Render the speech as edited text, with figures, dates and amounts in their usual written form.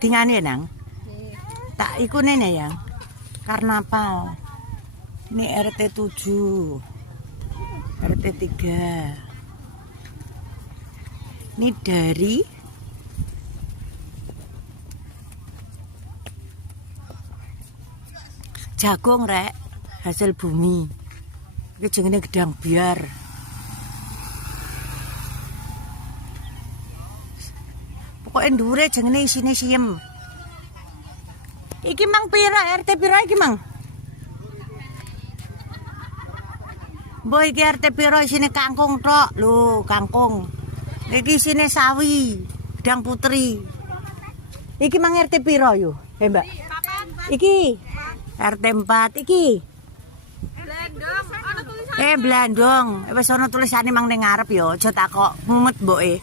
Tingane nang. Tak iku nene ya. Karnaval. Ini RT 7. RT 3. Ini dari jagung rek, hasil bumi. Iki jenenge gedang biar. Pokoknya ndure jenenge isine siem. Iki mang pira RT pira iki mang? Mbok iki RT pira isine kangkung tok. Lho, kangkung. Iki isine sawi, gedang putri. Iki mang RT pira yo? Mbak. Iki RT 4 iki. Blandong, ana tulisan. Blandong. Wis ana tulisane mang ning ngarep yo, aja takok mumet mboke.